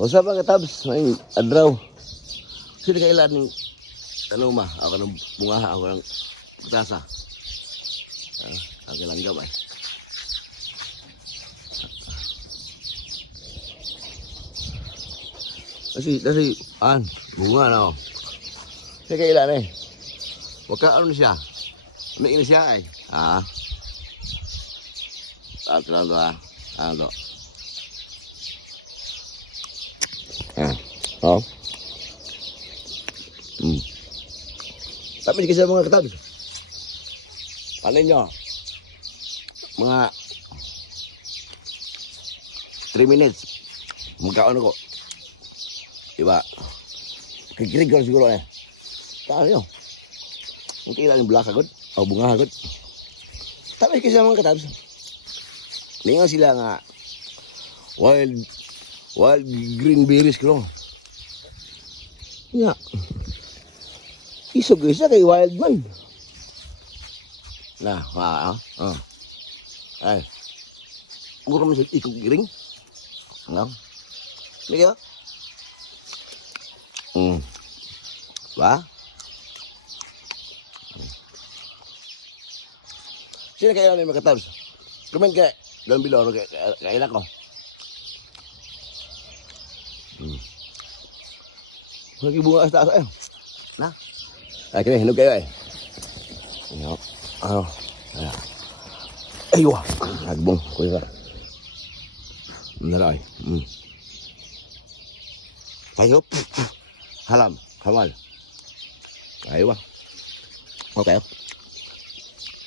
Usa pa ka tabs, may adraw. Sino kailan ng tanuma? Ako ng bunga, ako ng putasa. Ang kalanggam ay. Kasi, bunga na ako. Sino kailan eh? Huwag ka ano siya. May ina siya ay. Ano to Ano to? Oh. Tapi kasi mga katabs. Ano nyo? Mga 3 minutes. Magkaon ako. Diba? Kikirig ko siguro eh. Saan nyo? Ang kailan yung black agad? O bunga agad? Tapi kasi mga katabs. Ningan sila nga wild green berries ko. Ya. Isog isa kay wild man. Nah, Ay. Mura man sa ikog giring. Ngam. Niya. Ba? Sino kayo ni makatabs? Comment ka doon below kailan ko. Lagi bunga sa taas eh. Nah. Ay, kini hinog kayo eh. Ayan. Aywa. Nagbong. Kuya ka. Naray. Ayop. Halam. Hamal. Aywa. Okay.